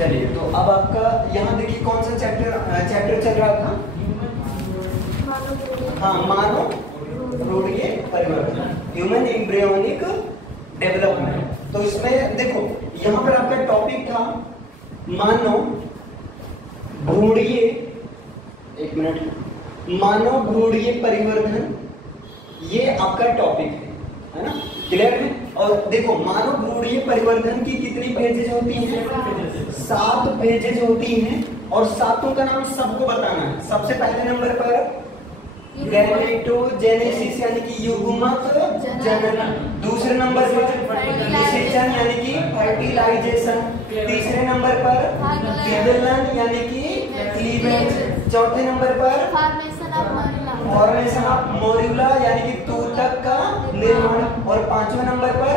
चलिए, तो अब आपका यहाँ देखिए कौन सा चैप्टर चल रहा था? हाँ, मानव भ्रूणीय परिवर्तन, ह्यूमन एम्ब्रियोनिक डेवलपमेंट। तो इसमें देखो यहाँ पर आपका टॉपिक था मानव भ्रूणीय, एक मिनट, मानव भ्रूणीय परिवर्तन, ये आपका टॉपिक है ना? क्लियर है? और देखो मानव भ्रूणीय परिवर्तन की कितनी पेजेज होती हैं? 7 पेजेज होती हैं और सातों का नाम सबको बताना है। सबसे पहले नंबर पर गैमेटोजेनेसिस यानी कि युग्मक जनन, दूसरे नंबर पर निषेचन यानी कि फर्टिलाइजेशन, तीसरे नंबर पर विदलन यानी कि क्लीवेज, चौथे नंबर पर फॉर्मेशन ऑफ मोरुला यानी कि तूतक का निर्माण, और पांचवें नंबर पर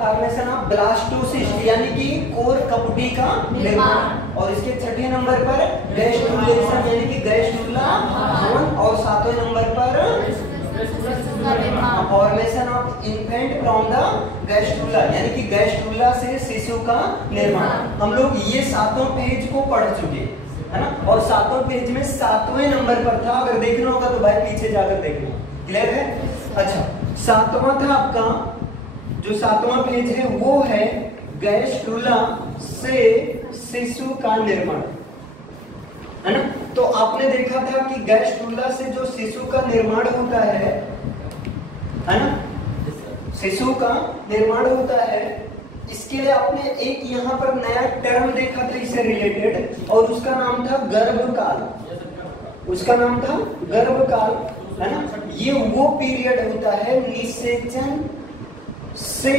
फॉर्मेशन ऑफ ब्लास्टोसिस्ट यानी कि कोर कपटी का निर्माण, और इसके छठे नंबर पर गैस्ट्रुलेशन यानी कि गैस्ट्रुला भवन, और सातवें नंबर पर formation of infant from the gastrula यानी कि गैस्ट्रुला से शिशु का निर्माण। हम लोग ये सातों पेज को पढ़ चुके है ना, और सातों पेज में 7वें नंबर पर था। अगर देखना होगा तो भाई पीछे जाकर देखना। क्लियर है? अच्छा, 7वां था आपका, जो 7वां पेज है वो है गैस्ट्रुला से शिशु का निर्माण, है ना? तो आपने देखा था कि गैस्ट्रुला से जो शिशु का निर्माण होता है ना, शिशु का निर्माण होता है, इसके लिए आपने एक यहाँ पर नया टर्म देखा था इससे रिलेटेड, और उसका नाम था गर्भकाल। उसका नाम था गर्भकाल, है ना? ये वो पीरियड होता है निषेचन से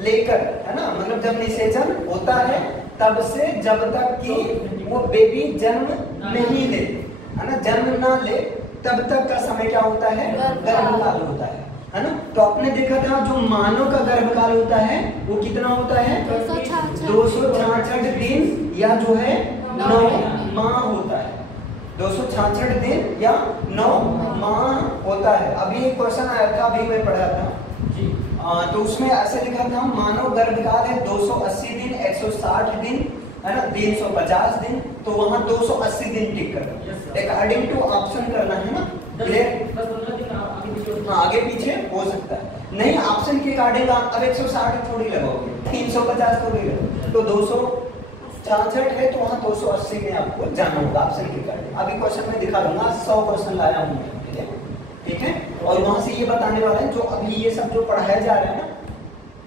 लेकर, है ना, मतलब जब निषेचन होता है तब से जब तक कि वो बेबी जन्म नहीं ले, है ना, जन्म ना ले, तब तक का समय क्या होता है? गर्भकाल होता है ना? तो आपने देखा था जो मानव का गर्भकाल होता है वो कितना होता है? 266 दिन या जो है 9 माह होता है। 266 दिन या 9 माह होता है। अभी एक क्वेश्चन आया था, अभी मैं पढ़ा था तो उसमें ऐसे लिखा था मानव गर्भकाल है 280 दिन, 160 दिन, है ना, 350 दिन, तो वहां 280 दिन टिक कर अकॉर्डिंग टू ऑप्शन करना है ना। आगे पीछे हो सकता है, नहीं ऑप्शन के अकॉर्डिंग आप अब 160 थोड़ी लगाओगे, 350 थोड़ी लगाओगे, तो 266 है तो वहां 280 में आपको जाना होगा ऑप्शन के अकॉर्डिंग। अभी क्वेश्चन में दिखा दूंगा, 100 क्वेश्चन लाया हूँ, ठीक है? और वहां से ये बताने वाला है जो अभी ये सब जो पढ़ाया जा रहा है ना,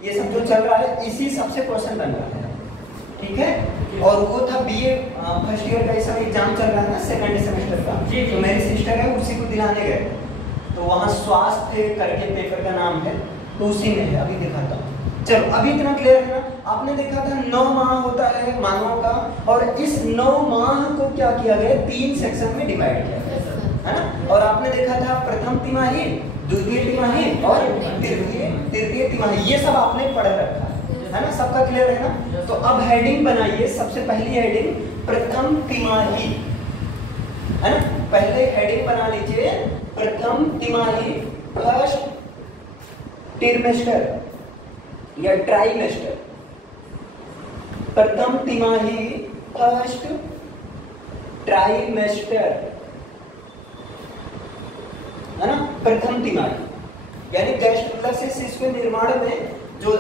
ये सब जो चल रहा है इसी सबसे क्वेश्चन बन रहा है, ठीक है? और वो था बीए फर्स्ट ईयर का, इस समय एग्जाम चल रहा है ना, सेकंड सेमेस्टर का, तो मेरी सिस्टर है उसी को दिलाने गए, तो वहाँ स्वास्थ्य करके पेपर का नाम है, तो उसी में है, अभी दिखाता हूँ। चलो अभी इतना क्लियर है ना? आपने देखा था 9 माह होता है मानव का, और इस 9 माह को क्या किया गया? 3 सेक्शन में डिवाइड किया गया, है ना? और आपने देखा था प्रथम तिमाही, द्वितीय तिमाही और तृतीय तिमाही, ये सब आपने पढ़ रखा है ना? सबका क्लियर है ना? तो अब हेडिंग बनाइए, सबसे पहली हेडिंग प्रथम तिमाही, है ना? पहले हेडिंग बना लीजिए प्रथम तिमाही, फर्स्ट ट्रिमेस्टर या ट्राइमेस्टर, प्रथम तिमाही, फर्स्ट ट्राइमेस्टर, है ना? प्रथम तिमाही यानी गैस्ट्रुला से शिशु के निर्माण में जो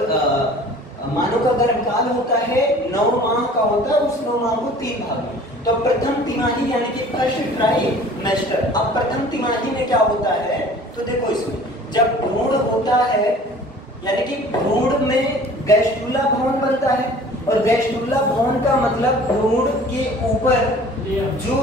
मानव का गर्भकाल होता है 9 माह का होता है, उस 9 माह को 3 भाग में, तो प्रथम तिमाही यानी कि फर्स्ट ट्राइमेस्टर। अब प्रथम तिमाही में क्या होता है? तो देखो इसमें जब भ्रूण होता है यानी कि भ्रूण में गैस्ट्रुला भवन बनता है, और गैस्ट्रुला भवन का मतलब भ्रूण के ऊपर जो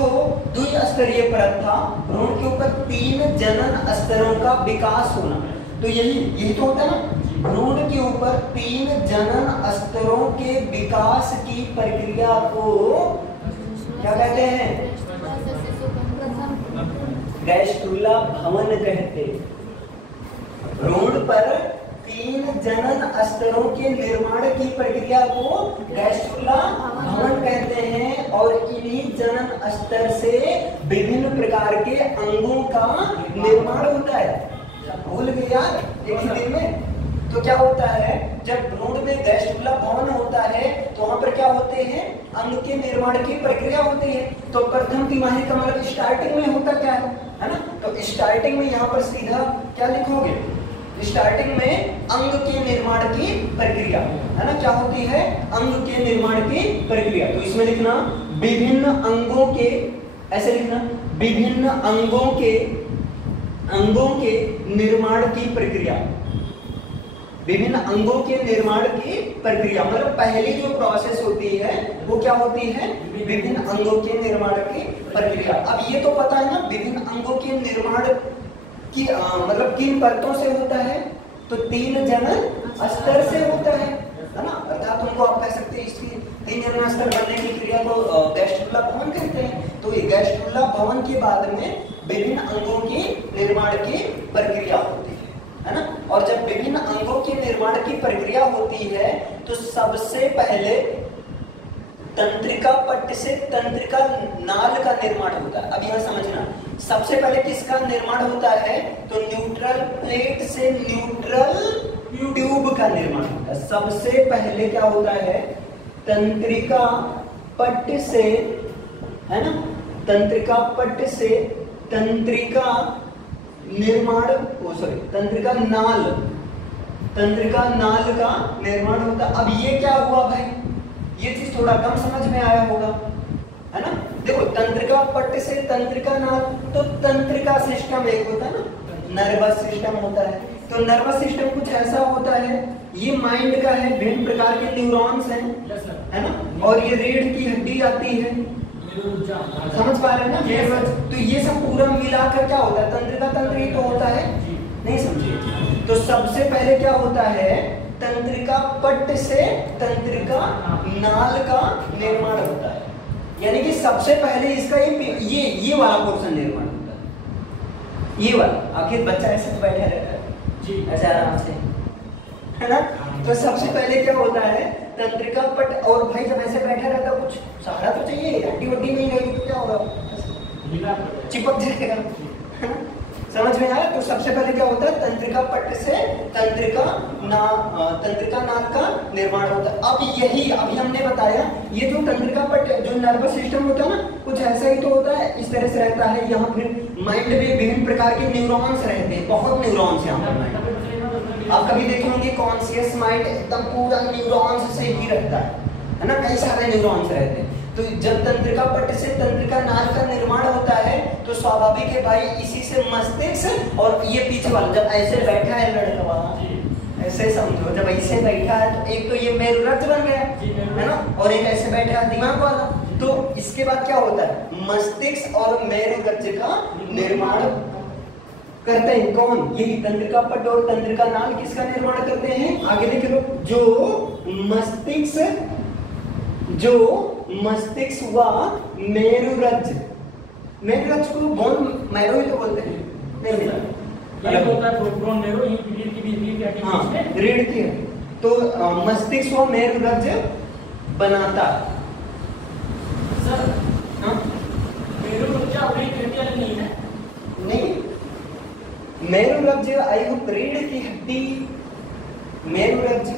द्विस्तरीय परत था, भ्रूण के ऊपर 3 जनन स्तरों का विकास होना, तो यही तो होता है ना, भ्रूण के ऊपर 3 जनन स्तरों के विकास की प्रक्रिया को क्या कहते हैं? गैस्ट्रुला भवन कहते हैं। भ्रूण पर 3 जनन स्तरों के निर्माण की प्रक्रिया को गैस्ट्रुला भवन कहते हैं, और इन्हीं जनन स्तर से विभिन्न प्रकार के अंगों का निर्माण होता है। भूल गए यार एक ही दिन में? तो क्या होता है, जब भ्रूण में गैस्ट्रुला भवन होता है तो वहां पर क्या होते हैं, अंग के निर्माण की प्रक्रिया होती है। तो प्रथम तिमाही का मतलब स्टार्टिंग में होता क्या है ना, तो स्टार्टिंग में यहाँ पर सीधा क्या लिखोगे, स्टार्टिंग में अंग के निर्माण की प्रक्रिया है ना, क्या होती है, अंग के निर्माण की प्रक्रिया। तो इसमें लिखना विभिन्न अंगों के, ऐसे लिखना विभिन्न अंगों के निर्माण की प्रक्रिया, विभिन्न अंगों के निर्माण की प्रक्रिया, मतलब पहली जो प्रोसेस होती है वो क्या होती है, विभिन्न अंगों के निर्माण की प्रक्रिया। अब ये तो पता है ना विभिन्न अंगों के निर्माण की मतलब किन परतों से होता है, तो 3 जनन स्तर से होता है ना, अर्थात उनको आप कह सकते हैं इसकी 3 जनन स्तर बनने की क्रिया को गैस्ट्रुला भवन कहते हैं। तो ये गैस्ट्रुला भवन के बाद में विभिन्न अंगों के निर्माण की प्रक्रिया होती है ना, और जब विभिन्न अंगों के निर्माण की प्रक्रिया होती है तो सबसे पहले तंत्रिका पट्ट से तंत्रिका नाल का निर्माण होता है। अब यह समझना, सबसे पहले किसका निर्माण होता है, तो न्यूट्रल प्लेट से न्यूट्रल ट्यूब का निर्माण होता है। सबसे पहले क्या होता है, तंत्रिका पट्ट से, है ना, तंत्रिका पट्ट से तंत्रिका निर्माण, तंत्रिका नाल का निर्माण होता। अब ये क्या हुआ भाई, ये चीज थोड़ा कम समझ में आया होगा, है ना। देखो तंत्रिका पट्ट से तंत्रिका नाल, तो तंत्रिका सिस्टम एक होता है ना, नर्वस सिस्टम होता है। तो नर्वस सिस्टम कुछ ऐसा होता है, ये माइंड का है, विभिन्न प्रकार के न्यूरॉन्स हैं, है ना, और ये रीढ़ की हड्डी आती है, समझ पा रहे हैं ना। तो ये सब पूरा मिलाकर क्या होता है, तंत्रिका तंत्र ही तो होता है, नहीं समझिए। तो सबसे पहले क्या होता है, तंत्रिका पट्ट से तंत्रिका नाल का निर्माण होता है, यानी कि सबसे पहले इसका ये वाला पोर्शन निर्माण होता है, ये वाला। आखिर बच्चा ऐसे तो बैठा रहता है जी, ऐसे आराम से, है ना। तो सबसे पहले क्या होता है, तंत्रिका पट्ट, और भाई जब ऐसे बैठा रहता है कुछ सहारा तो चाहिए, हड्डी वड्डी नहीं रहेगी तो क्या होगा, चिपक जाएगा, है ना, समझ में आया। तो सबसे पहले क्या होता है, तंत्रिका पट्ट से तंत्रिका नाल का निर्माण होता है। अब यही अभी हमने बताया, ये जो तंत्रिका पट्ट जो नर्वस सिस्टम होता है ना, कुछ ऐसा ही तो होता है, इस तरह से रहता है। यहाँ फिर माइंड में विभिन्न प्रकार के न्यूरॉन्स रहते हैं, बहुत न्यूरॉन्स यहाँ पर। आप कभी देखे होंगे कॉन्शियस माइंड एकदम पूरा न्यूरॉन्स से ही रहता है ना, कई सारे न्यूरॉन्स रहते हैं। तो जब तंत्रिका पट्ट से तंत्रिका नाल का निर्माण होता है तो स्वाभाविक है भाई, इसी से मस्तिष्क, और ये पीछे वाला जब ऐसे बैठा है लड़का वहां, ऐसे समझो, जब ऐसे बैठा है तो एक तो ये मेरुरज्ज बन गया, है ना, और एक ऐसे बैठा है दिमाग वाला। तो इसके बाद क्या होता है, मस्तिष्क और मेरुरज्ज का निर्माण करते हैं कौन, यही तंत्रिका पट्ट और तंत्रिका नाल किसका निर्माण करते हैं, आगे देख लो। जो मस्तिष्क व मेरुरज्ज, मेरुरज्ज को बोन मैरो ही तो बोलते हैं, नहीं होता है बोन मैरो, रीढ़ की रीढ़ की, तो मस्तिष्क व मेरुरज्ज बनाता सर। मेरुरज्ज नहीं है, नहीं, मेरुरज्ज आई होप रीढ़ की हड्डी, मेरुरज्ज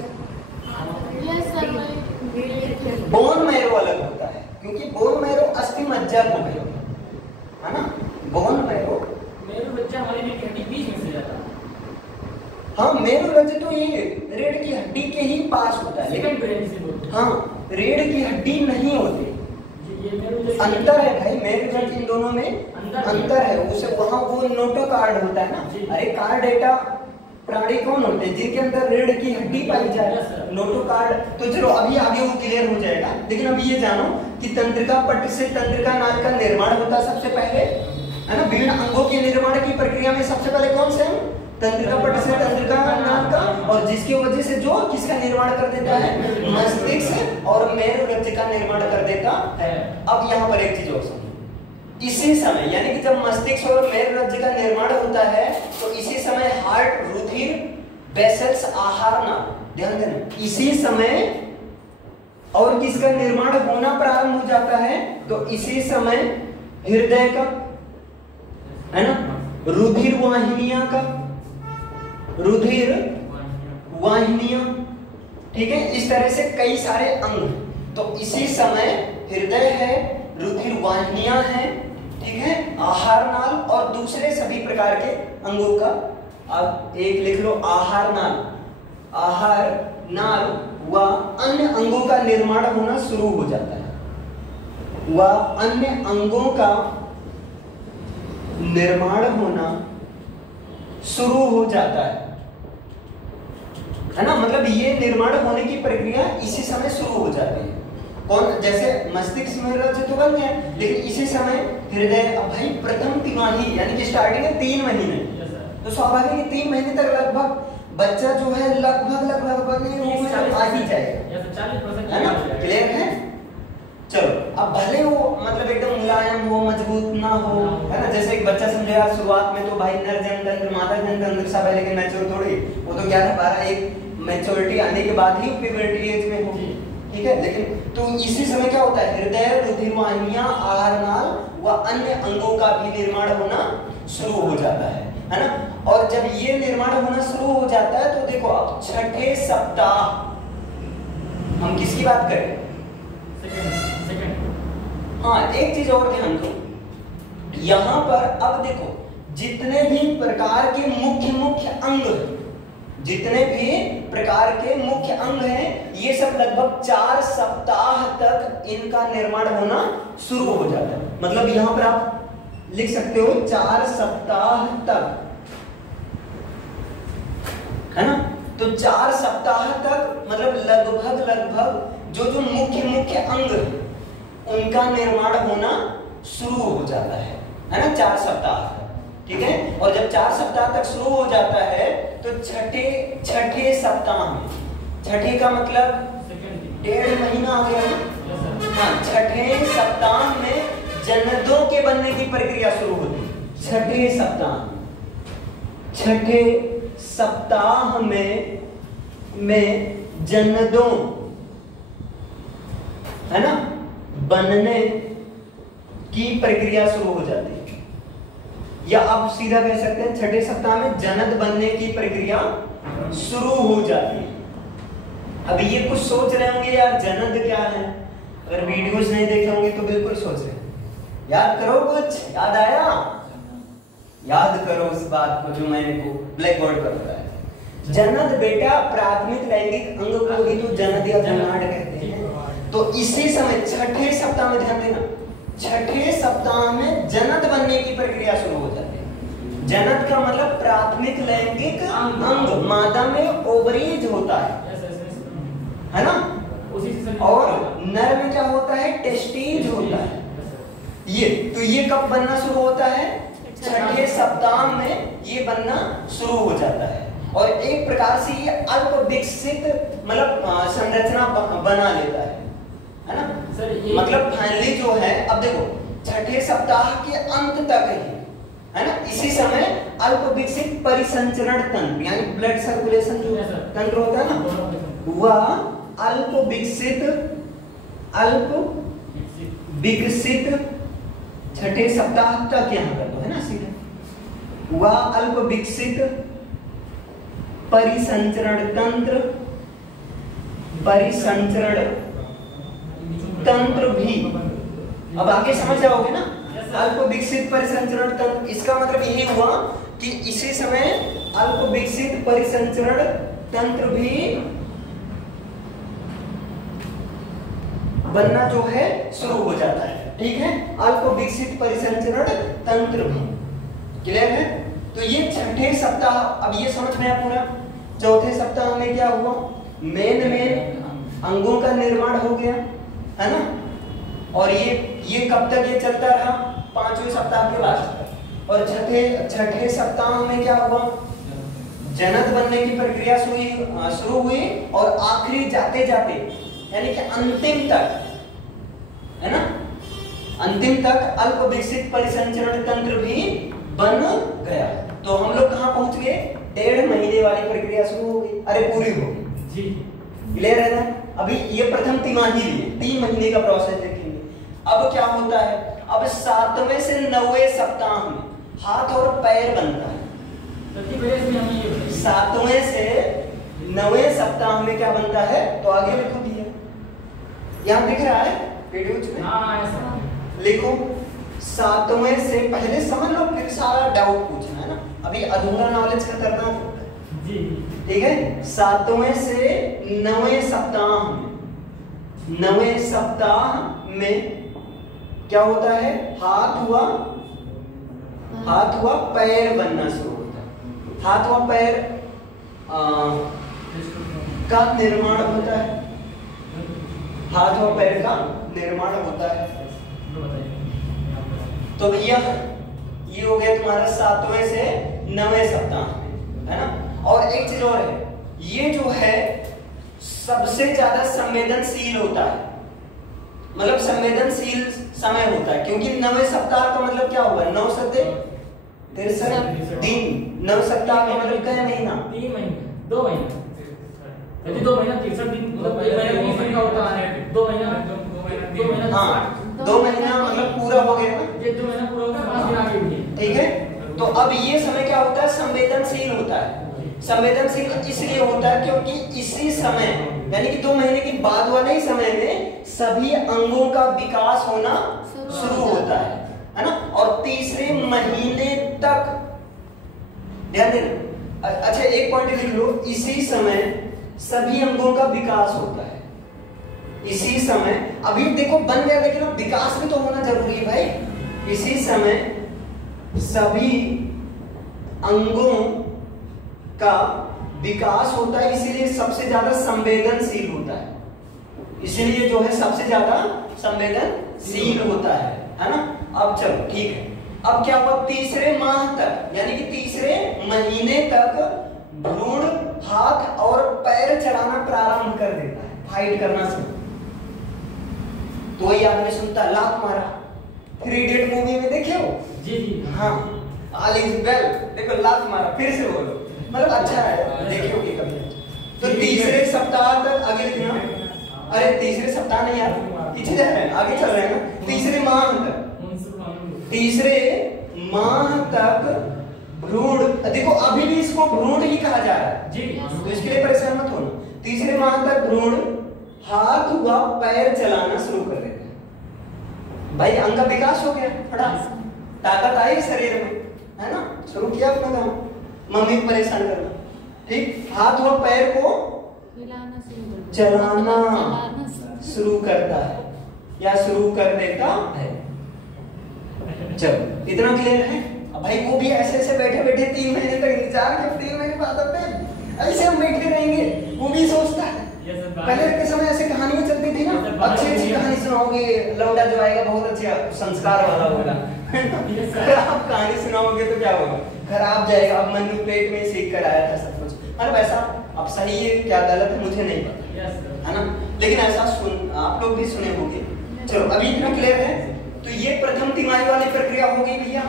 बोन मैरो अलग होता है, क्योंकि बोन मैरो अस्थि मज्जा को है ना, बोन मैरो मेरुरज्ज हमारी रीढ़ की हड्डी बीच में से जाता है। हाँ, मेरुरज्ज तो ये रीढ़ की हड्डी के ही पास होता है, लेकिन हाँ रीढ़ की हड्डी नहीं होती, अंतर है भाई, मेरुरज्ज इन दोनों में अंतर है। उसे वहां वो नोटोकार्ड होता है ना, अरे कार्डेटा प्राणी कौन होते हैं जिनके अंदर रीढ़ की हड्डी पाई जाए, नोटोकार्ड। तो चलो अभी आगे वो क्लियर हो जाएगा, लेकिन अभी ये जानो कि तंत्रिका पट्ट से तंत्रिका नाल का निर्माण होता है सबसे पहले, है ना। विभिन्न अंगों के निर्माण की प्रक्रिया में सबसे पहले कौन से हैं, तंत्रिका पट्ट से तंत्रिका नाल का, और जिसकी वजह से जो किसका निर्माण कर देता है, मस्तिष्क और मेरुरज्ज का निर्माण कर देता है। अब यहाँ पर एक चीज और समझो, इसी समय यानी कि जब मस्तिष्क और मेरुरज्ज का निर्माण होता है तो इसी समय हार्ट, रुधिर, वेसल्स, आहार नाल, ध्यान देना, इसी समय और किसका निर्माण होना प्रारंभ हो जाता है, तो इसी समय हृदय का, है ना, रुधिर वाहिनियां का, रुधिर वाहिनियां, ठीक है, इस तरह से कई सारे अंग। तो इसी समय हृदय है, रुधिर वाहिनियां हैं, ठीक है, आहार नाल और दूसरे सभी प्रकार के अंगों का, अब एक लिख लो, आहार नाल व अन्य अंगों का निर्माण होना शुरू हो जाता है। व अन्य अंगों का निर्माण होना शुरू हो जाता है ना, मतलब ये निर्माण होने की प्रक्रिया इसी समय शुरू हो जाती है। कौन, जैसे मस्तिष्क में तो बन गया, लेकिन इसी समय हृदय, अब भाई प्रथम तिमाही यानी कि स्टार्टिंग है 3 महीने, तो स्वाभाविक है 3 महीने तक लगभग बच्चा जो है लगभग आ ही जाएगा, है ना, क्लियर है। चलो, अब भले वो मतलब एकदम मुलायम हो, मजबूत ना हो, है ना, जैसे एक बच्चा समझे यार शुरुआत में तो भाई नर जनतंत्र मादा जनतंत्र सब है, लेकिन मैच्योर थोड़ी, वो तो 11-12 एक मैच्योरिटी आने के बाद ही प्यूबर्टी एज में हो, ठीक है। लेकिन तो इसी समय क्या होता है, हृदय, रुधिर वाहिनियां, आहार नाल व अन्य अंगों का भी निर्माण होना शुरू हो जाता है ना। और जब ये निर्माण होना शुरू हो जाता है तो देखो अब छठे सप्ताह हम किसकी बात करें, हाँ, एक चीज और ध्यान दो, यहां पर अब देखो जितने भी प्रकार के मुख्य अंग, जितने भी प्रकार के मुख्य अंग हैं, ये सब लगभग 4 सप्ताह तक इनका निर्माण होना शुरू हो जाता है। मतलब यहां पर आप लिख सकते हो 4 सप्ताह तक, है ना। तो 4 सप्ताह तक मतलब लगभग जो मुख्य अंग उनका निर्माण होना शुरू हो जाता है ना, 4 सप्ताह तक, ठीक है। और जब 4 सप्ताह तक शुरू हो जाता है तो छठे सप्ताह में, छठे का मतलब 1.5 महीना हो गया ना, हाँ, छठे सप्ताह में जनदों के बनने की प्रक्रिया शुरू होती है। छठे सप्ताह में जनदों, है ना, बनने की प्रक्रिया शुरू हो जाती है, या आप सीधा कह सकते हैं छठे सप्ताह में जनद बनने की प्रक्रिया शुरू हो जाती है। अभी ये कुछ सोच रहे होंगे यार जनद क्या है, अगर वीडियोस नहीं देखे होंगे तो बिल्कुल सोच रहे हैं, याद करो, कुछ याद आया, याद करो उस बात को जो मैंने को ब्लैक बोर्ड पर बताया। जनद बेटा प्राथमिक लैंगिक अंग को ही तो जनद या जनाड़ कहते हैं। तो इसी समय छठे सप्ताह में, ध्यान देना, छठे सप्ताह में जनद बनने की प्रक्रिया शुरू हो जाती है। जनद का मतलब प्राथमिक लैंगिक अंग, मादा में ओवरीज होता है ना, और नर में क्या होता है, टेस्टीज होता है। ये कब बनना शुरू होता है, छठे सप्ताह में ये बनना शुरू हो जाता है। और एक प्रकार से ये अल्प विकसित मतलब संरचना बना लेता है ना सर। मतलब फाइनली जो है, अब देखो छठे सप्ताह के अंत तक ही, है ना, इसी समय अल्प विकसित परिसंचरण तंत्र यानी ब्लड सर्कुलेशन जो तंत्र होता है ना, वह अल्प विकसित छठे सप्ताह तक यहाँ कर दो, है ना, सीधा, वह अल्प विकसित परिसंचरण तंत्र भी, अब आगे समझ जाओगे ना, अल्प विकसित परिसंचरण तंत्र, इसका मतलब यही हुआ कि इसी समय अल्प विकसित परिसंचरण तंत्र भी बनना जो है शुरू हो जाता है, ठीक है, अल्प विकसित परिसंचरण तंत्र भी, क्लियर है। तो ये छठे सप्ताह, अब ये समझ में आया पूरा। चौथे सप्ताह में क्या हुआ, मेन अंगों का निर्माण हो गया, है ना, और ये कब तक ये चलता रहा, 5वें सप्ताह के बाद। और छठे सप्ताह में क्या हुआ, जनक बनने की प्रक्रिया शुरू हुई और आखिरी जाते जाते यानी कि अंतिम तक, है ना, अंतिम तक अल्प विकसित परिसंचरण तंत्र भी बन गया। तो हम लोग कहां पहुंच गए, 1.5 महीने वाली प्रक्रिया शुरू हो गई, अरे पूरी हो गई जी, क्लियर है ना। अभी ये प्रथम तिमाही लिए 3 महीने का प्रोसेस देखेंगे। अब क्या होता है, अब 7वें से 9वें सप्ताह में हाथ और पैर बनता है। 7वें से 9वें सप्ताह में क्या बनता है, तो आगे लिखो दिया, यहाँ दिख रहा है वीडियो में, लिखो 7वें से पहले समझ लो, फिर सारा डाउट पूछना है ना, अभी अधूरा नॉलेज का करना होता है जी, ठीक है। 7वें से 9वें सप्ताह में, 9वें सप्ताह में क्या होता है, हाथ हुआ पैर बनना शुरू होता है, हाथ हुआ पैर का निर्माण होता है, हाथ और पैर का निर्माण होता है। तो भैया ये हो गया तुम्हारा 7वें से 9वें सप्ताह में, है ना। और एक चीज और है, ये जो है सबसे ज्यादा संवेदनशील होता है, मतलब संवेदनशील समय होता है, क्योंकि 9वें सप्ताह का मतलब क्या होगा, 9 सत्ते 63 दिन, 9 सप्ताह का मतलब क्या महीना, 3 महीने, 2 महीना, यदि 2 महीना 63 दिन, मतलब 1 महीना 20 दिन का होता है, 2 महीना, हाँ 2 महीना मतलब पूरा हो गया ना, ये 2 महीना पूरा हो गया, 5 दिन आगे भी है, ठीक है। तो अब ये समय क्या होता है, संवेदनशील होता है। संवेदनशील इसलिए होता है क्योंकि इसी समय, यानी कि 2 महीने के बाद वाले ही समय में सभी अंगों का विकास होना शुरू होता है ना। और तीसरे महीने तक, ध्यान देना, अच्छा एक पॉइंट लिख लो, इसी समय सभी अंगों का विकास होता है, इसी समय। अभी देखो बन गया, लेकिन अब विकास भी तो होना जरूरी है भाई। इसी समय सभी अंगों का विकास होता है, इसीलिए सबसे ज्यादा संवेदनशील होता है, इसलिए जो है सबसे ज्यादा संवेदनशील होता है ना। अब चलो ठीक है, अब क्या हुआ, तीसरे माह तक, यानी कि तीसरे महीने तक भ्रूण हाथ और पैर चलाना प्रारंभ कर देता है, फाइट करना शुरू। तो वही आपने सुनता लात मारा, 3 इडियट मूवी में देखे हो जी जी, हाँ, ऑल इज वेल, देखो लात मारा, फिर से बोलो, मतलब अच्छा है, देखे होगे कभी। तो तीसरे सप्ताह तक, आगे लिखना, अरे तीसरे सप्ताह नहीं यार, पीछे जा रहे हैं, आगे चल रहे हैं ना। तीसरे माह तक, तीसरे माह तक भ्रूण, देखो अभी भी इसको भ्रूण ही कहा जा रहा है जी, तो इसके लिए परेशान मत होना। तीसरे माह तक भ्रूण हाथ व पैर चलाना शुरू कर देते हैं, भाई अंग का विकास हो गया, फटा ताकत आई शरीर में, है ना, शुरू किया अपना काम, मम्मी को परेशान करना, ठीक। हाथ व पैर को चलाना शुरू करता है या शुरू कर देता है। चलो इतना क्लियर है। अब भाई वो भी ऐसे ऐसे बैठे बैठे 3 महीने तक इंतजार के 3 महीने बाद आते हैं, ऐसे हम बैठे रहेंगे, वो भी सोचता है। पहले के समय ऐसे कहानियां चलती थी ना, अच्छी अच्छी कहानी सुनाओगे, लौंडा जो आएगा बहुत अच्छा संस्कार वाला होगा, खराब कहानी सुनाओगे तो क्या होगा, खराब जाएगा। अब मनु पेट में सीख कर आया था सब कुछ, मतलब ऐसा, अब सही है क्या गलत है मुझे नहीं पता, है ना, लेकिन ऐसा सुन आप लोग भी सुने होंगे। चलो अभी इतना क्लियर है। तो ये प्रथम तिमाही वाली प्रक्रिया हो गई भैया,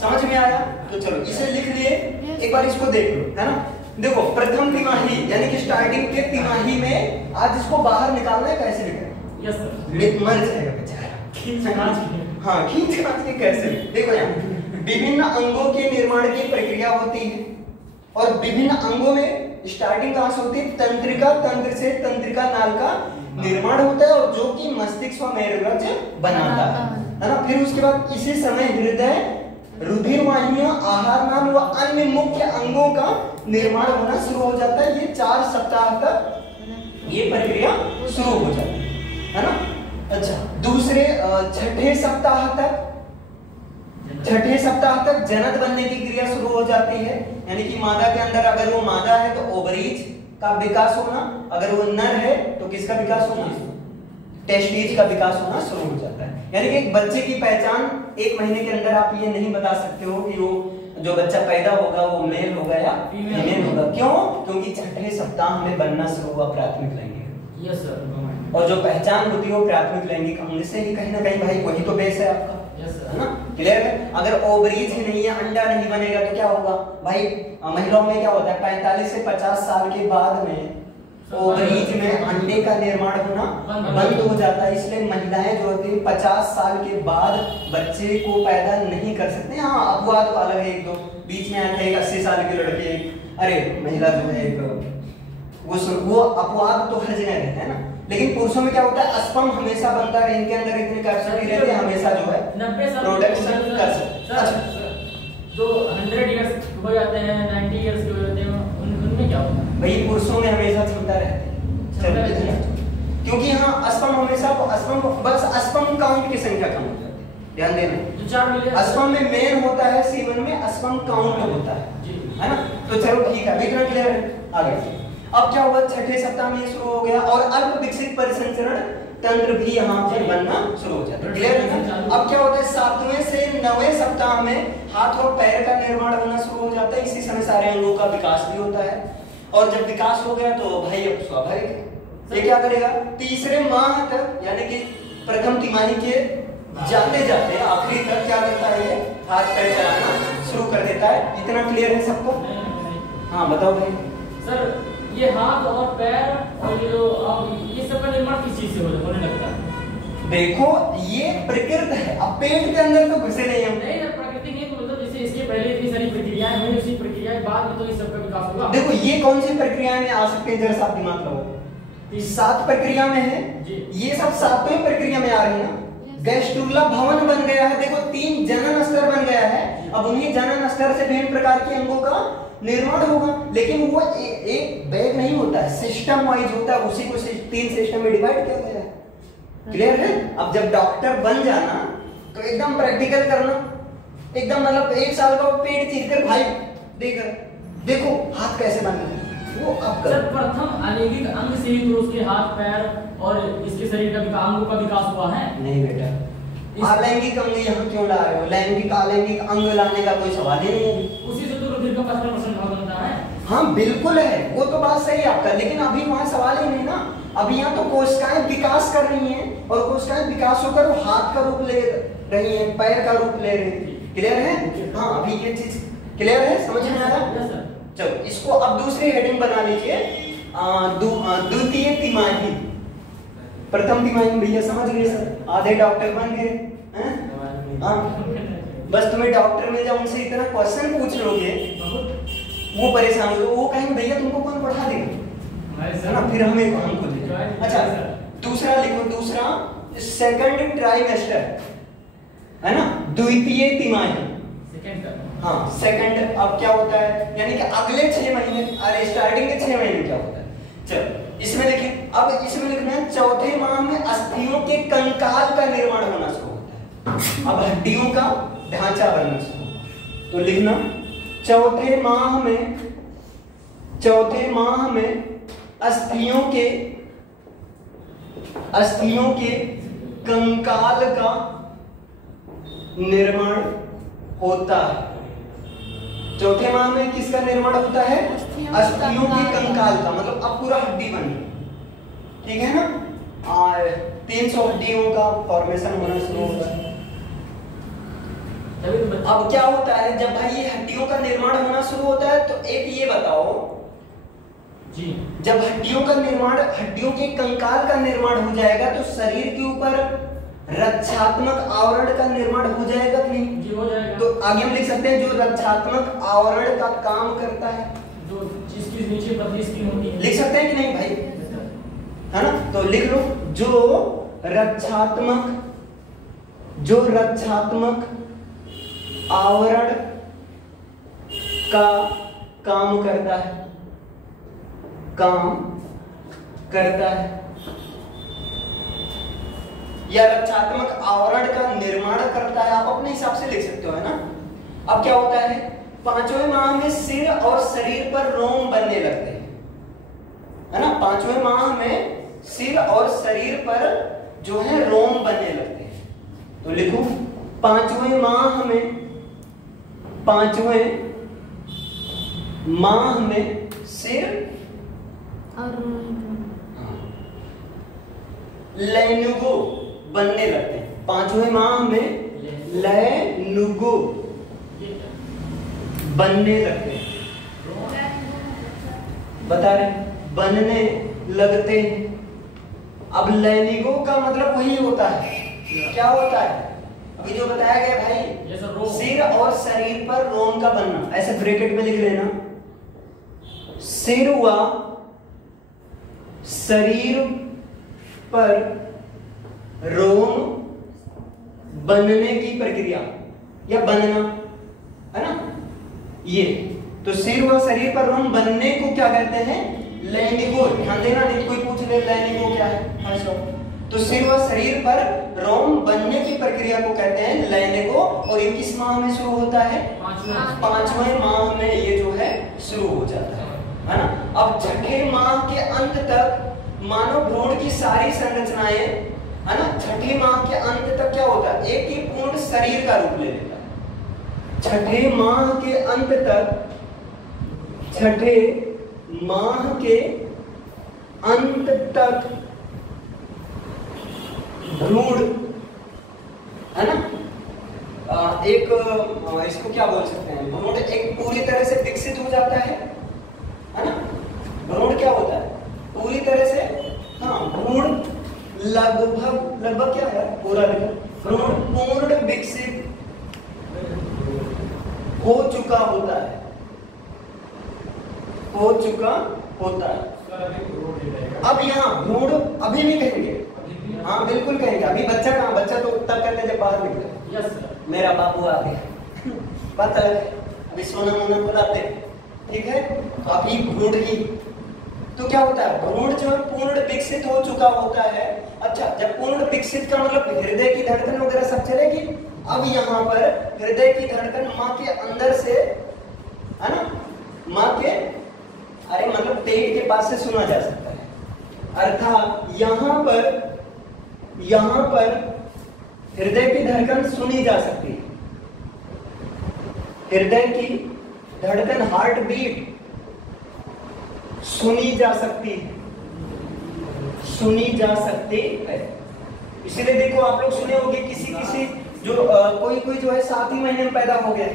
समझ में आया। तो चलो इसे लिख लिए, एक बार इसको देख लो, है ना। देखो प्रथम तिमाही यानी कि स्टार्टिंग के तिमाही में, आज इसको बाहर निकालना है, कैसे लिखें, यस सर, मर जाएगा बेचारा, हाँ खींच खांच के कैसे। देखो यहाँ विभिन्न अंगों के निर्माण की प्रक्रिया होती है, और विभिन्न अंगों में स्टार्टिंग कहां से होती है, तंत्रिका, तंत्र से तंत्रिका नाल का निर्माण होता है, और जो कि मस्तिष्क व मेरुरज्ज बनाता है ना। फिर उसके बाद इसी समय हृदय, रुधिर वाहिनियां, आहार नाल व अन्य मुख्य अंगों का निर्माण होना शुरू हो जाता है। ये 4 सप्ताह तक ये प्रक्रिया शुरू हो जाती है ना। अच्छा, दूसरे छठे सप्ताह तक जनक बनने की क्रिया शुरू हो जाती है, यानी कि मादा के अंदर अगर वो मादा है तो ओवरीज का विकास होना, अगर वो नर है तो किसका विकास होना, टेस्टिज का विकास होना शुरू हो जाता है। यानी कि एक बच्चे की पहचान 1 महीने के अंदर आप ये नहीं बता सकते हो कि वो जो बच्चा पैदा होगा वो मेल होगा या फीमेल होगा। क्यों? क्योंकि छठे सप्ताह में बनना शुरू हुआ प्राथमिक लैंगिक। Yes sir. और जो पहचान होती है वो प्राथमिक लैंगिक अंग से ही कहीं ना कहीं, भाई वही तो बेस है आपका, है ना, क्लियर है। अगर ओवरीज ही नहीं है, अंडा नहीं बनेगा तो क्या होगा भाई, महिलाओं में क्या होता है 45 से 50 साल के बाद में ओवरीज में अंडे का निर्माण होना बंद हो जाता है। इसलिए महिलाएं जो होती है 50 साल के बाद बच्चे को पैदा नहीं कर सकते। हाँ अपवाद तो अलग है, एक दो बीच में आते हैं 80 साल के लड़के, अरे महिला जो है एक वो अपवाद तो हर जगह रहता है ना, लेकिन पुरुषों में क्या होता है, अस्पम हमेशा बनता है, इनके अंदर इतने कैपेसिटी रहती है, हमेशा जो है 90 प्रोडक्शन कर सकते। अच्छा जो 100 इयर्स हो जाते हैं, 90 इयर्स के हो जाते हैं, उनमें क्या होता है भाई? पुरुषों में हमेशा क्षमता रहती है, क्योंकि यहाँ अस्पम हमेशा बस अस्पम काउंट की संख्या कम हो जाती है, ध्यान देना। 4 मिलियन अस्पम में मेन होता है, सीवन में अस्पम काउंट होता है ना। तो चलो ठीक है, इतना क्लियर है। आगे अब क्या हुआ, छठे सप्ताह में शुरू हो गया और अल्प विकसित परिसंचरण तंत्र भी यहाँ पर बनना शुरू हो जाता है। क्लियर है ना? अब क्या होता है, 7वें से 9वें सप्ताह में हाथ और पैर का निर्माण होना शुरू हो जाता है, इसी समय सारे अंगों का विकास भी होता है। और जब विकास हो गया तो भाई अब स्वाभाविक है, ये क्या करेगा, तीसरे माह तक यानी कि प्रथम तिमाही के जाते जाते आखिरी तक क्या करता है, ये हाथ पैर चलाना शुरू कर देता है। इतना क्लियर है सबको? हाँ बताओ भाई। सर ये हाथ और पैर और ये सब का निर्माण किस चीज से होने लगता है? देखो ये प्रकृति है, अब पेट के अंदर तो घुसे नहीं हम। नहीं प्रकृति नहीं, तो मतलब जैसे इसके पहले इतनी सारी प्रक्रियाएं हुई, उसी प्रक्रिया के बाद में तो इस सब का विकास होगा। देखो ये कौन सी प्रक्रियाएं में आ सकते हैं, जरा सा दिमाग लगाओ। 7 प्रक्रिया में है, ये सब 7वें प्रक्रिया में आ रही है ना। गैस्ट्रुला भवन बन गया है, देखो 3 जनन स्तर बन गया है। अब उन्हीं जनन स्तर से विभिन्न प्रकार के अंगों का निर्माण होगा, लेकिन वो एक बैग नहीं होता है, सिस्टम वाइज होता है, उसी को 3 सिस्टम में डिवाइड किया गया है। क्लियर है? अब जब डॉक्टर बन जाना तो एकदम प्रैक्टिकल करना, एकदम मतलब 1 साल का पेट चीर कर भाई देखो हाथ कैसे बने, वो अब सर प्रथम अलैंगिक अंग से ही तो उसके हाथ पैर और इसके शरीर का अंगों का विकास हुआ है। नहीं बेटा, अलैंगिक अंग यहाँ क्यों ला रहे हो? लैंगिक अलैंगिक अंग लाने का कोई सवाल ही नहीं है। उसी से तो रुधिर का 50% भाग बनता है। हाँ बिल्कुल है, वो तो बात सही है आपका, लेकिन अभी वहाँ सवाल ही नहीं ना। अभी यहाँ तो कोशिकाएं विकास कर रही हैं और कोशिकाएं विकास होकर वो हाथ का रूप ले रही हैं, पैर का रूप ले रही हैं। क्लियर है? हाँ अभी ये चीज क्लियर है, समझ में आ रहा? चलो इसको अब दूसरी हेडिंग बना लीजिए, द्वितीय तिमाही। प्रथम तिमाही भैया समझ गए सर, आधे डॉक्टर बन गए हैं। हाँ बस तुम्हें डॉक्टर में जब उनसे इतना क्वेश्चन पूछ लोगे वो परेशान हो, वो कहेंगे भैया तुमको कौन पढ़ा देगा, है ना, फिर हमको देगा। अच्छा दूसरा लिखो, दूसरा सेकंड ट्राइमेस्टर है ना, द्वितीय तिमाही। हाँ सेकंड अब क्या होता है, यानी कि अगले 6 महीने, अरे स्टार्टिंग के 6 महीने क्या होता है। चलो इसमें देखिए, अब इसमें लिखना है चौथे माह में अस्थियों के कंकाल का निर्माण होना शुरू होता है, अब हड्डियों का ढांचा बनना शुरू। तो लिखना चौथे माह में अस्थियों के कंकाल का निर्माण होता है। चौथे माह में किसका निर्माण होता है? अस्थियों के कंकाल का, मतलब अब पूरा हड्डी बन गई, ठीक है ना। 300 हड्डियों का फॉर्मेशन होना शुरू होता है। अब क्या होता है, जब भाई ये हड्डियों का निर्माण होना शुरू होता है तो एक ये बताओ जी, जब हड्डियों के कंकाल का निर्माण हो जाएगा तो शरीर के ऊपर रक्षात्मक आवरण का निर्माण हो जाएगा कि नहीं? जी हो जाएगा। तो आगे हम लिख सकते हैं जो रक्षात्मक आवरण का काम करता है, जो जिसकी नीचे पतली स्किन होती है, लिख सकते हैं कि नहीं भाई, है ना। तो लिख लो जो रक्षात्मक आवरण का काम करता है या रक्षात्मक आवरण का निर्माण करता है, आप अपने हिसाब से लिख सकते हो, है ना। अब क्या होता है, 5वें माह में सिर और शरीर पर रोम बनने लगते हैं, है ना। 5वें माह में सिर और शरीर पर जो है रोम बनने लगते हैं। तो लिखो 5वें माह में सिर और लैनुगो बनने लगते हैं। 5वें माह में लैनुगो बनने लगते हैं, बता रहे बनने लगते हैं। अब लैनिगो का मतलब वही होता है, क्या होता है अभी जो बताया गया भाई, सिर और शरीर पर रोम का बनना। ऐसे ब्रैकेट में लिख लेना, सिर व शरीर पर रोम बनने की प्रक्रिया या बनना, है ना, ये तो सिर व शरीर पर रोम बनने को क्या कहते हैं? लैंगिको। ध्यान देना, नहीं कोई पूछ ले लैंगिको क्या है, तो सिर व शरीर पर रोम बनने की प्रक्रिया को कहते हैं लैंगिको। और ये किस माह में शुरू होता है? 5वें माह में ये जो है शुरू हो जाता है ना। अब छठे माह के अंत तक मानव भ्रूण की सारी संरचनाएं, है ना, छठे माह के अंत तक क्या होता है? एक ही पूर्ण शरीर का रूप ले लेता है। छठे माह के अंत तक, छठे माह के अंत तक भ्रूण, है ना, एक इसको क्या बोल सकते हैं, भ्रूण एक पूरी तरह से विकसित हो जाता है ना। भ्रूण क्या होता है? पूरी तरह से, हाँ, भ्रूण लगभग क्या है, पूरा भ्रूण पूर्ण विकसित हो चुका होता है, हो चुका होता है। अब यहाँ भ्रूण अभी भी कहेंगे, हाँ बिल्कुल कहेंगे। अभी बच्चा कहाँ? बच्चा तो तब कहते हैं जब बाहर निकले। Yes sir. मेरा बाबू आ गया, बात अलग है। अभी सोना मोना बुलाते, ठीक है, तो अभी भ्रूण ही तो क्या होता है? भ्रूण जो पूर्ण विकसित हो चुका होता है। अच्छा, जब पूर्ण विकसित का मतलब हृदय की धड़कन वगैरह सब चलेगी। अब यहाँ पर हृदय की धड़कन माँ के अंदर से, है ना, माँ के अरे मतलब पेट के पास से सुना जा सकता है। अर्थात यहाँ पर हृदय की धड़कन सुनी जा सकती है। हृदय की धड़कन, हार्ट बीट सुनी जा सकती है, सुनी जा सकती है। इसीलिए देखो, आप लोग सुने होंगे किसी जो कोई जो है 7 ही महीने में पैदा हो गया है,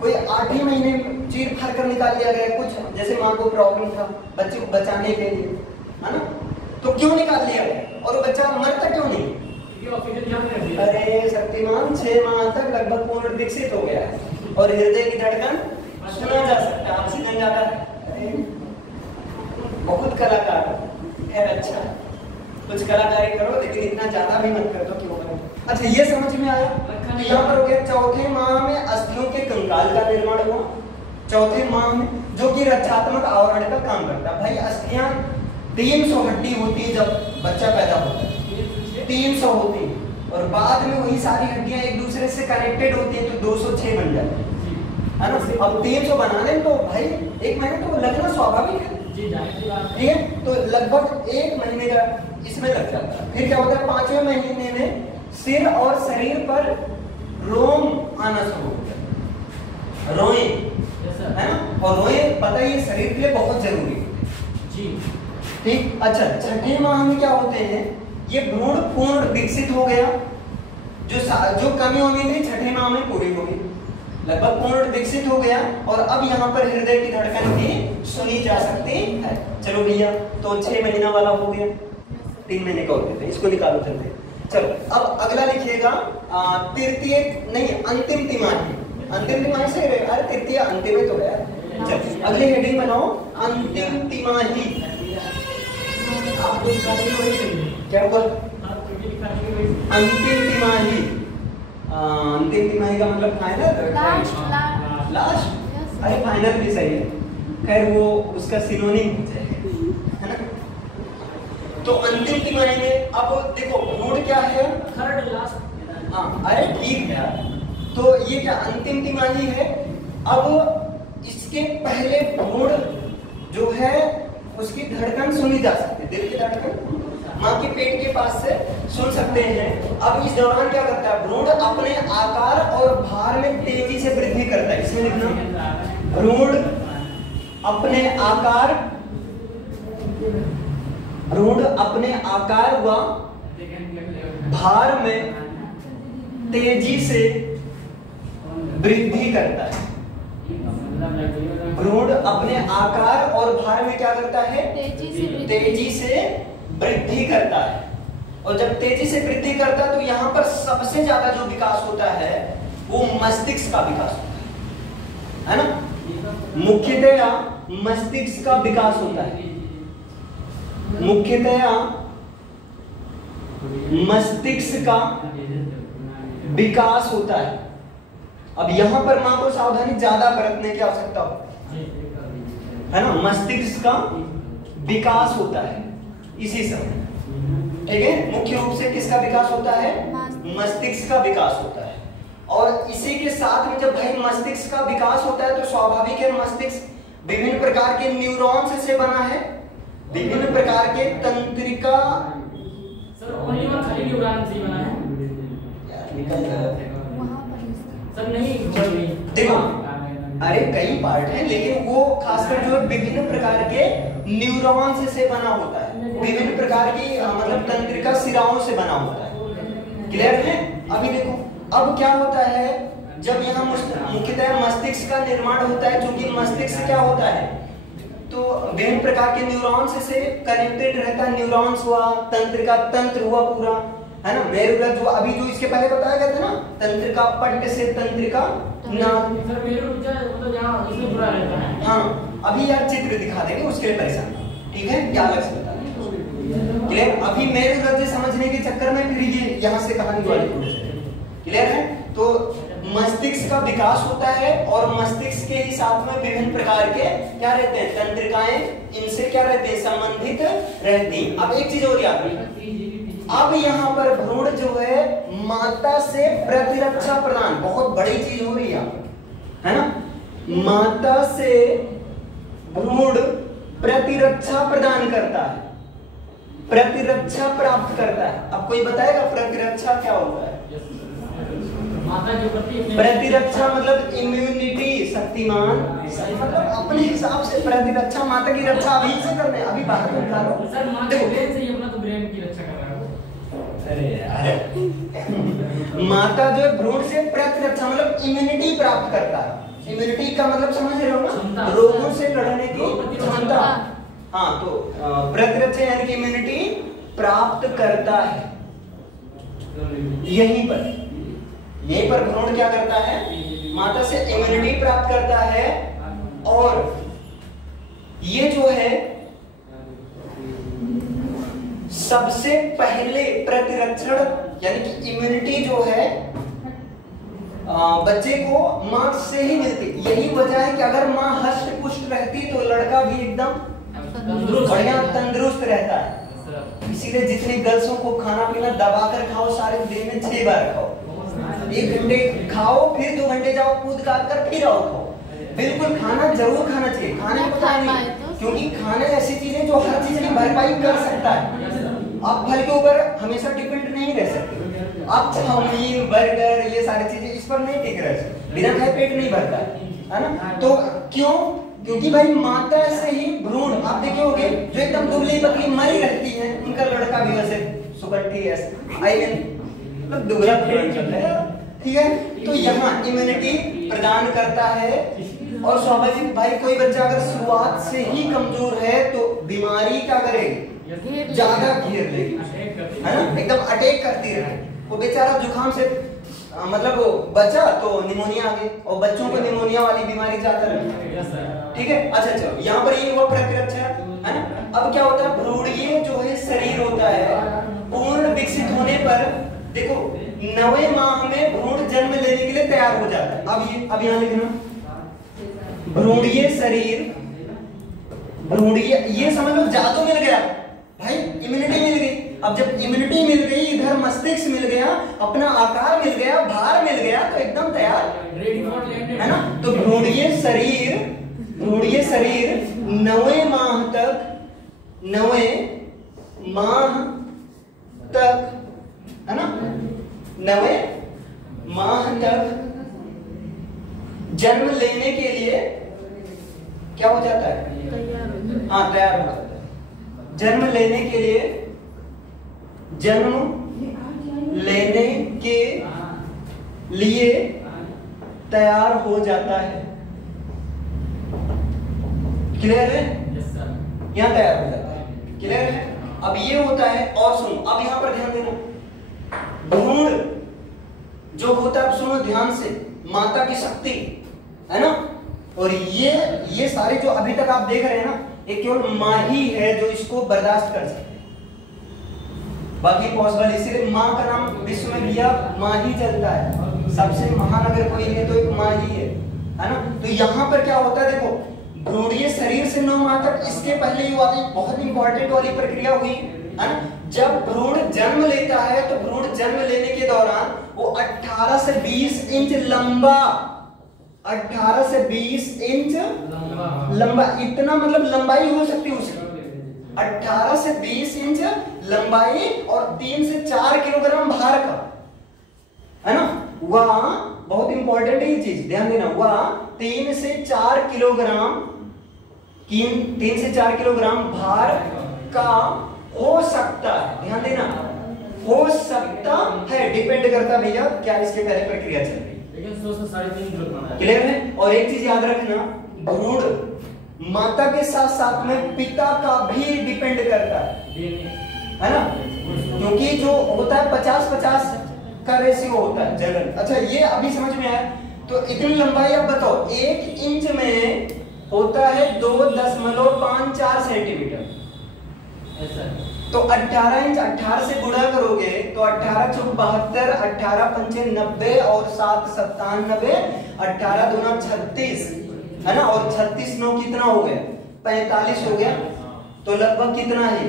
कोई 8 ही महीने में चीर फाड़ कर निकाल लिया गया। कुछ जैसे माँ को प्रॉब्लम था बच्चे को बचाने के लिए, है ना, तो क्यों निकाल लिया गया? और वो बच्चा मरता क्यों नहीं? अरे शक्तिमान 6 माह तक लगभग पूर्ण विकसित हो गया है और हृदय की धड़कन सुना जा सकता है, ऑक्सीजन ज्यादा है। बहुत कलाकार है, अच्छा कुछ कलाकारी करो, लेकिन इतना ज्यादा भी मत कर दो कि वो करो। अच्छा, ये समझ में आया? तो यहाँ पर हो गया चौथे माह में अस्थियों के कंकाल का निर्माण हुआ। चौथे माह में, जो कि रक्षात्मक आवरण का काम करता है। भाई अस्थियां 300 हड्डी होती है जब बच्चा पैदा होता है, 300 होती है, और बाद में वही सारी हड्डियां एक दूसरे से कनेक्टेड होती है तो 206 बन जाती है ना। अब 300 बनाने में तो भाई 1 महीने तो लगना स्वाभाविक है, ठीक है। तो लगभग 1 महीने का इसमें लग जाता है। फिर क्या होता है? 5वें महीने में सिर और शरीर पर रोम आना शुरू होता है, रोए, है ना। और रोए पता ही शरीर के लिए बहुत जरूरी है जी, ठीक। अच्छा, छठे माह में क्या होते हैं? ये भ्रूण पूर्ण विकसित हो गया, जो कमी होनी थी छठे माह में पूरी हो गई, लगभग पूर्ण विकसित हो गया। और अब यहाँ पर हृदय की धड़कन भी सुनी जा सकती है। चलो भैया, तो 6 महीना वाला हो गया, 3 महीने का होते थे, इसको निकालो चलते। चलो, अब अगला लिखिएगा तृतीय नहीं, अंतिम तिमाही। अंतिम तिमाही से, अरे तृतीय अंतिम में तो है। चलो अगली हेडिंग बनाओ, अंतिम तिमाही। क्या हुआ? अंतिम तिमाही। अंतिम तिमाही का मतलब फाइनल, लास्ट। अरे फाइनल भी सही है, खैर वो उसका सिनोनिम हो जाएगा, है ना। तो अंतिम तिमाही में अब देखो भ्रूण क्या है? Third last. हाँ, अरे ठीक है। तो ये क्या अंतिम तिमाही है? अब इसके पहले भ्रूण जो है उसकी धड़कन सुनी जा सकती है, दिल की धड़कन माँ के पेट के पास से सुन सकते हैं। अब इस दौरान क्या करता है? भ्रूण अपने आकार और भार में तेजी से वृद्धि करता है। इसमें लिखना, भ्रूण अपने आकार व भार में तेजी से वृद्धि करता है। भ्रूण अपने आकार और भार में क्या करता है? तेजी से वृद्धि करता है। और जब तेजी से वृद्धि करता है तो यहाँ पर सबसे ज्यादा जो विकास होता है वो मस्तिष्क का विकास होता है ना। मुख्यतया मस्तिष्क का विकास होता है। मुख्यतया मस्तिष्क का विकास होता है। अब यहां पर मां को सावधानी ज्यादा बरतने की आवश्यकता है ना। मस्तिष्क का विकास होता है इसी समय, ठीक है। मुख्य रूप से किसका विकास होता है? मस्तिष्क का विकास होता है। और इसी के साथ में जब भाई मस्तिष्क का विकास होता है तो स्वाभाविक है मस्तिष्क विभिन्न प्रकार के न्यूरॉन्स से बना है, विभिन्न प्रकार के तंत्रिका। सर ओनली वन खाली न्यूरॉन से बना है यार निकल जाओ सर। नहीं देखो, अरे कई पार्ट है लेकिन वो खासकर जो विभिन्न प्रकार के न्यूरॉन्स से बना होता है, विभिन्न प्रकार की मतलब तंत्रिका सिराओं से बना होता है। क्लियर है? अभी देखो अब क्या होता है जब यहाँ मुख्यतः मस्तिष्क का निर्माण होता है, क्योंकि मस्तिष्क क्या होता है तो विभिन्न प्रकार के न्यूरॉन्स से कनेक्टेड रहता है। न्यूरॉन्स हुआ, तंत्रिका तंत्र हुआ पूरा, है ना। मेरुरज्जु जो अभी जो इसके पहले बताया गया था ना, तंत्रिका पट्ट से तंत्रिका नाभ। सर मेरुरज्जु मतलब यहाँ इसमें जुड़ा रहता है। हाँ अभी यार चित्र दिखा देंगे, उसके लिए परेशान, ठीक है, क्या अलग से बता देंगे। क्लियर? अभी मेरुरज्जु समझने के चक्कर में फिर ये यहाँ से कहानी वाली। क्लियर है? तो मस्तिष्क का विकास होता है और मस्तिष्क के ही साथ में विभिन्न प्रकार के क्या रहते हैं तंत्रिकाएं, इनसे क्या रहते हैं संबंधित रहती। अब एक चीज और याद रखिए, अब यहाँ पर भ्रूण जो है माता से प्रतिरक्षा प्रदान, बहुत बड़ी चीज हो रही है ना। माता से भ्रूण प्रतिरक्षा प्रदान करता है, प्रतिरक्षा प्राप्त करता है। अब कोई बताएगा प्रतिरक्षा क्या होता है? माता के प्रति प्रतिरक्षा मतलब इम्यूनिटी, शक्तिमान, मतलब अपने हिसाब से प्रतिरक्षा, माता की रक्षा अभी से करने, अभी बाहर निकालो। सर मां के ब्रेन से ही अपना तो ब्रेन की रक्षा कर रहा है। अरे यार माता जो है भ्रूण से प्रतिरक्षा मतलब इम्यूनिटी प्राप्त करता है। इम्यूनिटी का मतलब समझ रहे हो ना, रोगों से लड़ने की क्षमता। हाँ तो प्रतिरक्षा यानी कि इम्यूनिटी प्राप्त करता है। यहीं पर भ्रूण क्या करता है? माता से इम्यूनिटी प्राप्त करता है और ये जो है सबसे पहले प्रतिरक्षण यानी कि इम्यूनिटी जो है बच्चे को मां से ही मिलती। यही वजह है कि अगर मां हष्ट पुष्ट रहती तो लड़का भी एकदम बढ़िया तंदुरुस्त रहता है। इसीलिए जितनी गर्ल्सों को खाना पीना दबाकर खाओ, सारे दिन में 6 बार खाओ, 1 घंटे खाओ फिर 2 घंटे जाओ कूद काट कर फिर आओ खाओ। बिल्कुल खाना जरूर खाना चाहिए, खाने को नहीं, क्योंकि खाना ऐसी चीज है जो हर चीज की भरपाई कर सकता है। आप फल के ऊपर हमेशा डिपेंड नहीं रह सकते। आप चाउमीन बर्गर ये सारी चीजें इस पर नहीं टिक रह सकते, बिना खाए पेट नहीं भरता है ना। तो क्यों? क्योंकि भाई माता से ही भ्रूण, आप देखे होंगे जो एकदम दुबली पतली मरी रहती है उनका लड़का भी वैसे सुकट्टी ऐसे आई मीन दुबला है, ठीक है। तो यहाँ इम्यूनिटी प्रदान करता है और स्वाभाविक भाई कोई बच्चा अगर शुरुआत से ही कमजोर है तो बीमारी क्या करेगी? ज्यादा घेर लेगी, है ना, एकदम अटैक करती रहे। वो बेचारा जुकाम से मतलब वो बचा तो निमोनिया आ गई और बच्चों को निमोनिया वाली बीमारी ज्यादा रहती, ठीक है। अच्छा चलो यहाँ पर ये हुआ प्रतिरक्षा, है ना। अब क्या होता है? भ्रूणीय जो है शरीर होता है पूर्ण विकसित होने पर देखो 9वें माह में भ्रूण जन्म लेने के लिए तैयार हो जाता है। अब यहाँ लिखना भ्रूणीय शरीर, भ्रूणीय ये समझ लो जादू मिल गया भाई, इम्यूनिटी मिल गई। अब जब इम्यूनिटी मिल गई, इधर मस्तिष्क मिल गया, अपना आकार मिल गया, भार मिल गया, तो एकदम तैयार है ना। तो भ्रूणीय शरीर 9वें माह तक है ना, 9वें माह तक जन्म लेने के लिए क्या हो जाता है? हाँ तैयार हो जाता है। जन्म लेने के लिए तैयार हो जाता है। क्लियर है? यहाँ तैयार हो जाता है, क्लियर है। अब ये होता है, और सुनो अब यहाँ पर ध्यान देना, भ्रूण जो होता है, सुनो ध्यान से, माता की शक्ति है ना। और ये सारे जो अभी तक आप देख रहे हैं ना, एक केवल माँ ही है जो इसको बर्दाश्त कर सकती है, बाकी पॉसिबल। इसीलिए माँ का नाम विश्व में भैया माँ ही चलता है, सबसे महान अगर कोई है तो एक माँ ही है ना। तो यहाँ पर क्या होता है देखो, भ्रूणीय शरीर से 9 माह तक, इसके पहले ये वाली बहुत इंपॉर्टेंट वाली प्रक्रिया हुई है ना। जब भ्रूण जन्म लेता है तो भ्रूण जन्म लेने के दौरान वो 18 से 20 इंच लंबा, 18 से 20 इंच लंबा, इतना मतलब लंबाई हो सकती है उसकी, 18 से 20 इंच लंबाई और 3 से 4 किलोग्राम भार का, है ना। वह बहुत इंपॉर्टेंट है ये चीज, ध्यान देना, वह 3 से 4 किलोग्राम 3 से 4 किलोग्राम भार का हो सकता है, ध्यान देना, हो सकता है, डिपेंड करता भैया क्या इसके पहले प्रक्रिया चल रही है, लेकिन 100 से 3.5 क्लियर है। और एक चीज याद रखना, भ्रूण माता के साथ साथ में पिता का भी डिपेंड करता है ना, क्योंकि जो होता है 50-50 का रेशियो होता है जनरल। अच्छा ये अभी समझ में आया, तो इतनी लंबाई आप बताओ, 1 इंच में होता है 2.54 सेंटीमीटर, तो 18 इंच 18 से गुणा करोगे तो 18 चौक 72, 18 पंचे 90 और 7 97, 18 दूना 36, है ना, और 36 9 कितना हो गया, 45 हो गया, तो लगभग कितना है,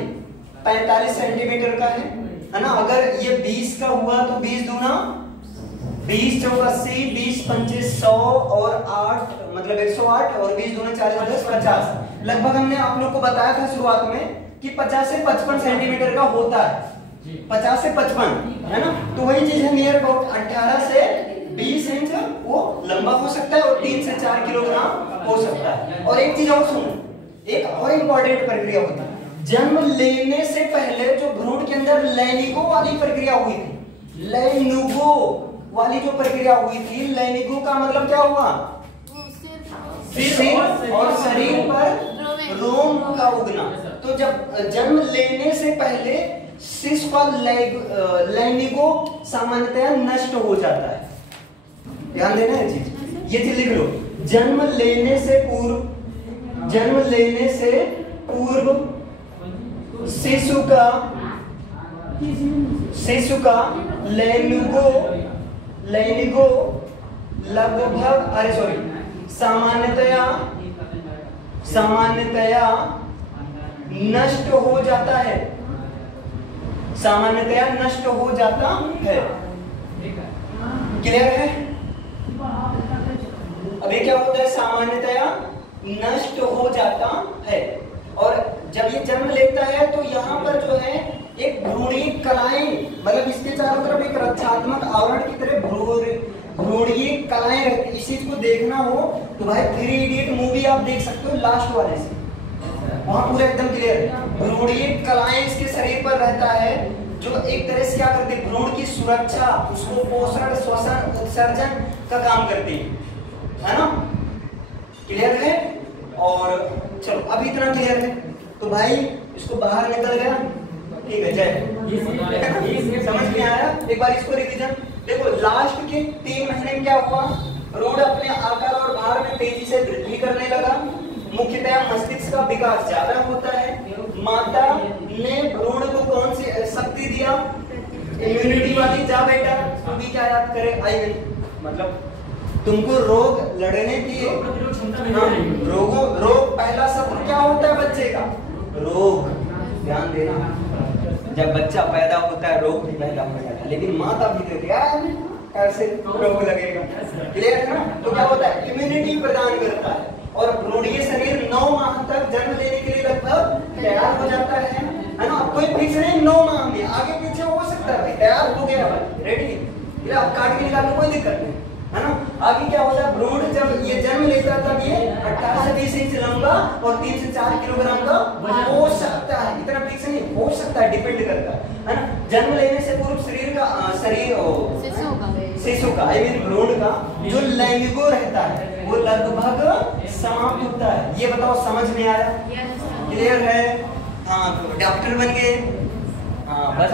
45 सेंटीमीटर का है ना। अगर ये 20 का हुआ तो 20 दूना 20 चौक 80, 20 पंचे 100 और 8 मतलब 108 और 20 दूना 40 10 50, लगभग हमने आप लोग को बताया था शुरुआत में कि 50 से 55 सेंटीमीटर का होता है, 50 से 55, है ना। तो वही चीज है, नियर अबाउट 18 से 20 इंच वो लंबा हो सकता है और 3 से 4 किलोग्राम हो सकता है। और एक चीज और सुनो, एक और इंपॉर्टेंट प्रक्रिया होती है, जन्म लेने से पहले जो भ्रूण के अंदर लैंगिको वाली प्रक्रिया हुई थी, लैंगिको वाली जो प्रक्रिया हुई थी, लैंगिको का मतलब क्या हुआ, सिर और शरीर पर रोम का उगना। तो जब जन्म लेने से पहले शिशु का लैंगिको सामान्यतया नष्ट हो जाता है, ध्यान देना है चीज, ये चीज लिख लो, जन्म लेने से पूर्व शिशु का लैंगिको लगभग सामान्यतया नष्ट हो जाता है, क्लियर है। अभी क्या होता है, सामान्यतया नष्ट हो जाता है। और जब ये जन्म लेता है तो यहाँ पर जो है एक भ्रूणीय कलाएं, मतलब इसके चारों तरफ एक रक्षात्मक आवरण की तरह भ्रूणीय कलाएं रहती है। इस चीज को देखना हो तो भाई 3 इडियट मूवी आप देख सकते हो, लास्ट वाले से वहां पूरा एकदम क्लियर है। भ्रूणीय कलाएं इसके शरीर पर रहता है, जो एक तरह से क्या करती है, भ्रूण की सुरक्षा, उसको पोषण, श्वसन, उत्सर्जन का काम करती है ना, क्लियर है। और चलो अभी इतना क्लियर है, तो भाई इसको बाहर निकल गया, ठीक है, जय, समझ में आया। एक बार इसको रिवीजन देखो, लास्ट के 3 महीने में क्या हुआ, भ्रूण अपने आकार और भार में तेजी से वृद्धि करने लगा, मुख्यतया मस्तिष्क का विकास ज्यादा होता है। माता ने भ्रूण को कौन सी शक्ति दिया, इम्यूनिटी वाली। जा बेटा तुम भी क्या याद करे, आई मतलब तुमको रोग लड़ने की रोग पहला शत्रु क्या होता है बच्चे का, रोग, ध्यान देना, जब बच्चा पैदा होता है रोग भी पैदा हो जाता है, लेकिन माता भी देती है कैसे रोग लगेगा, क्लियर है ना। तो क्या होता है, इम्यूनिटी प्रदान करता है। और भ्रूणीय शरीर 9 माह तक जन्म लेने के लिए लगभग तैयार हो जाता है ना। कोई फिक्स नहीं, 9 माह में आगे पीछे हो सकता है, भाई तैयार हो गया भाई, रेडी, आप काट के निकाल, कोई दिक्कत नहीं, है ना। आगे क्या होता है, भ्रूण जब ये जन्म लेता है तब ये 18 से 20 इंच लंबा और 3 से 4 किलोग्राम का हो सकता है, इतना फिक्स नहीं, हो सकता है, डिपेंड करता है ना। जन्म लेने से पूर्व शिशु का आई मीन भ्रूण का जो लैंगिको रहता है वो लगभग समाप्त होता है। ये बताओ समझ में आया, क्लियर है। हाँ, डॉक्टर बन गए, हाँ बस।